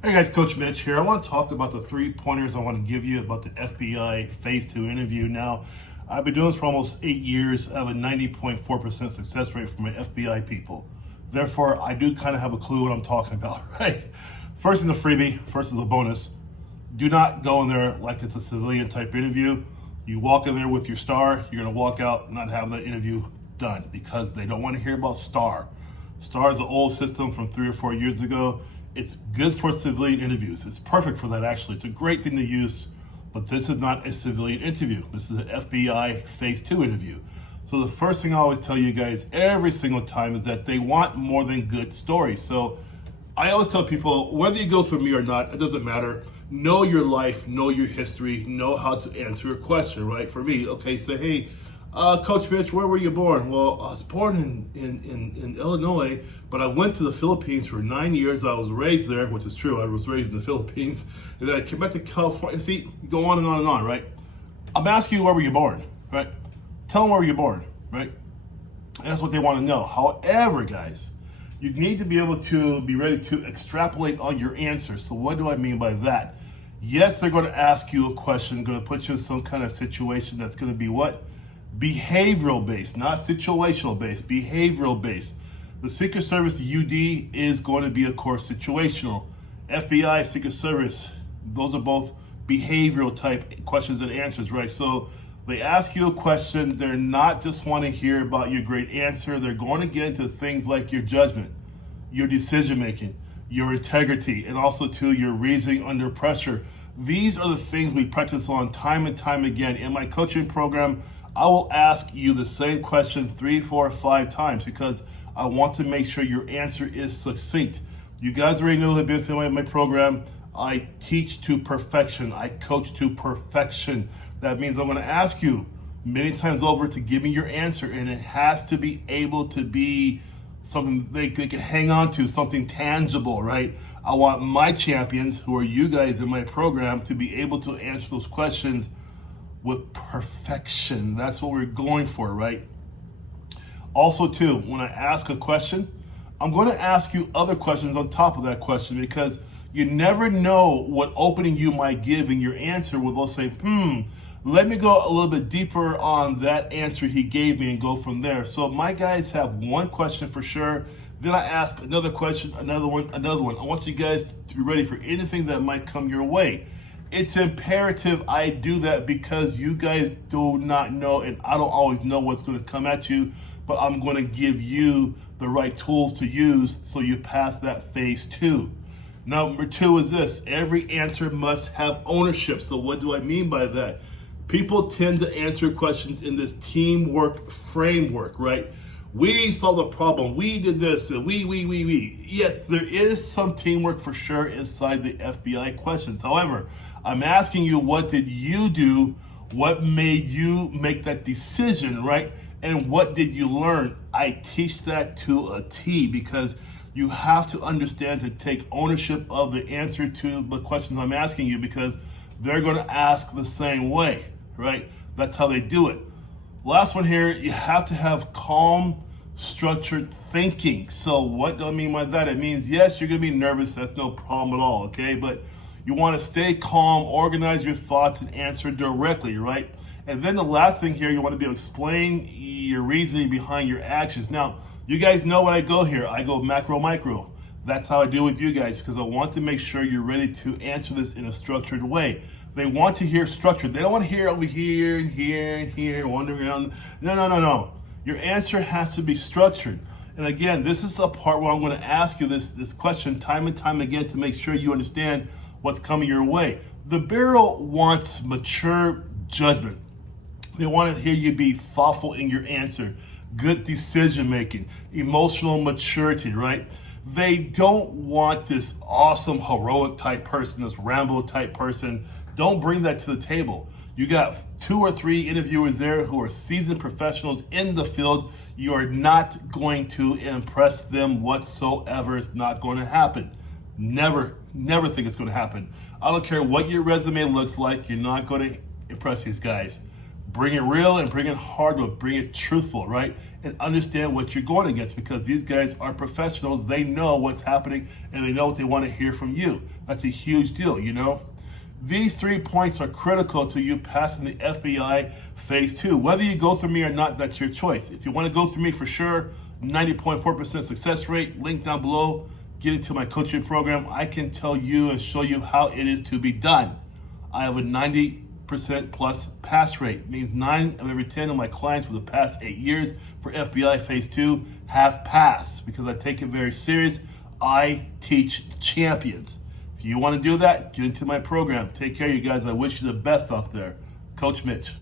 Hey guys, Coach Mitch here. I want to talk about the 3 pointers I want to give you about the FBI Phase 2 interview. Now, I've been doing this for almost 8 years. I have a 90.4% success rate for my FBI people. Therefore, I do kind of have a clue what I'm talking about, right? First is a freebie, first is a bonus. Do not go in there like it's a civilian type interview. You walk in there with your star, you're going to walk out and not have that interview done because they don't want to hear about star. Star is an old system from 3 or 4 years ago. It's good for civilian interviews. It's perfect for that, actually. It's a great thing to use, but this is not a civilian interview. This is an FBI Phase 2 interview. So the first thing I always tell you guys every single time is that they want more than good stories. So I always tell people, whether you go through me or not, it doesn't matter. Know your life, know your history, know how to answer a question, right? For me, okay, say, hey, Coach Mitch, where were you born? Well, I was born in Illinois, but I went to the Philippines for 9 years. I was raised there, which is true. I was raised in the Philippines. And then I came back to California. See, go on and on, right? I'm asking you, where were you born, right? Tell them where you were born, right? That's what they want to know. However, guys, you need to be able to be ready to extrapolate on your answer. So what do I mean by that? Yes, they're going to ask you a question, going to put you in some kind of situation that's going to be what? Behavioral based, not situational based, behavioral based. The Secret Service UD is going to be, of course, situational. FBI, Secret Service, those are both behavioral type questions and answers, right? So they ask you a question, they're not just want to hear about your great answer, they're going to get into things like your judgment, your decision making, your integrity, and also to your reasoning under pressure. These are the things we practice on time and time again. In my coaching program, I will ask you the same question 3, 4, 5 times because I want to make sure your answer is succinct. You guys already know that been through my program. I teach to perfection. I coach to perfection. That means I'm going to ask you many times over to give me your answer, and it has to be able to be something they can hang on to, something tangible, right? I want my champions, who are you guys in my program, to be able to answer those questions with perfection. That's what we're going for, right? Also, too, when I ask a question, I'm going to ask you other questions on top of that question because you never know what opening you might give in your answer where they'll say, let me go a little bit deeper on that answer he gave me and go from there. So my guys have one question for sure. Then I ask another question, another one. I want you guys to be ready for anything that might come your way. It's imperative I do that because you guys do not know, and I don't always know what's going to come at you, but I'm going to give you the right tools to use so you pass that Phase 2. Number 2 is this: every answer must have ownership. So what do I mean by that? People tend to answer questions in this teamwork framework, right? We solved the problem. We did this. We. Yes, there is some teamwork for sure inside the FBI questions. However, I'm asking you, what did you do? What made you make that decision, right? And what did you learn? I teach that to a T because you have to understand to take ownership of the answer to the questions I'm asking you because they're going to ask the same way, right? That's how they do it. Last one here, you have to have calm, structured thinking. So what do I mean by that? It means, yes, you're going to be nervous. That's no problem at all, okay? But you want to stay calm, organize your thoughts, and answer directly, right? And then the last thing here, you want to be able to explain your reasoning behind your actions. Now, you guys know what I go here. I go macro, micro. That's how I do with you guys because I want to make sure you're ready to answer this in a structured way. They want to hear structured. They don't want to hear over here and here and here, wandering around. No. Your answer has to be structured. And again, this is a part where I'm going to ask you this question time and time again to make sure you understand what's coming your way. The Bureau wants mature judgment. They want to hear you be thoughtful in your answer, good decision making, emotional maturity, right? They don't want this awesome, heroic type person, this Rambo type person. Don't bring that to the table. You got 2 or 3 interviewers there who are seasoned professionals in the field. You are not going to impress them whatsoever. It's not going to happen. Never think it's going to happen. I don't care what your resume looks like. You're not going to impress these guys. Bring it real and bring it hard, but bring it truthful, right? And understand what you're going against, because these guys are professionals. They know what's happening and they know what they want to hear from you. That's a huge deal, you know? These 3 points are critical to you passing the FBI phase 2. Whether you go through me or not, that's your choice. If you want to go through me, for sure, 90.4% success rate, link down below. Get into my coaching program. I can tell you and show you how it is to be done. I have a 90% plus pass rate. It means 9 of every 10 of my clients for the past 8 years for FBI phase 2 have passed, because I take it very serious. I teach champions. If you want to do that, get into my program. Take care, you guys. I wish you the best out there. Coach Mitch.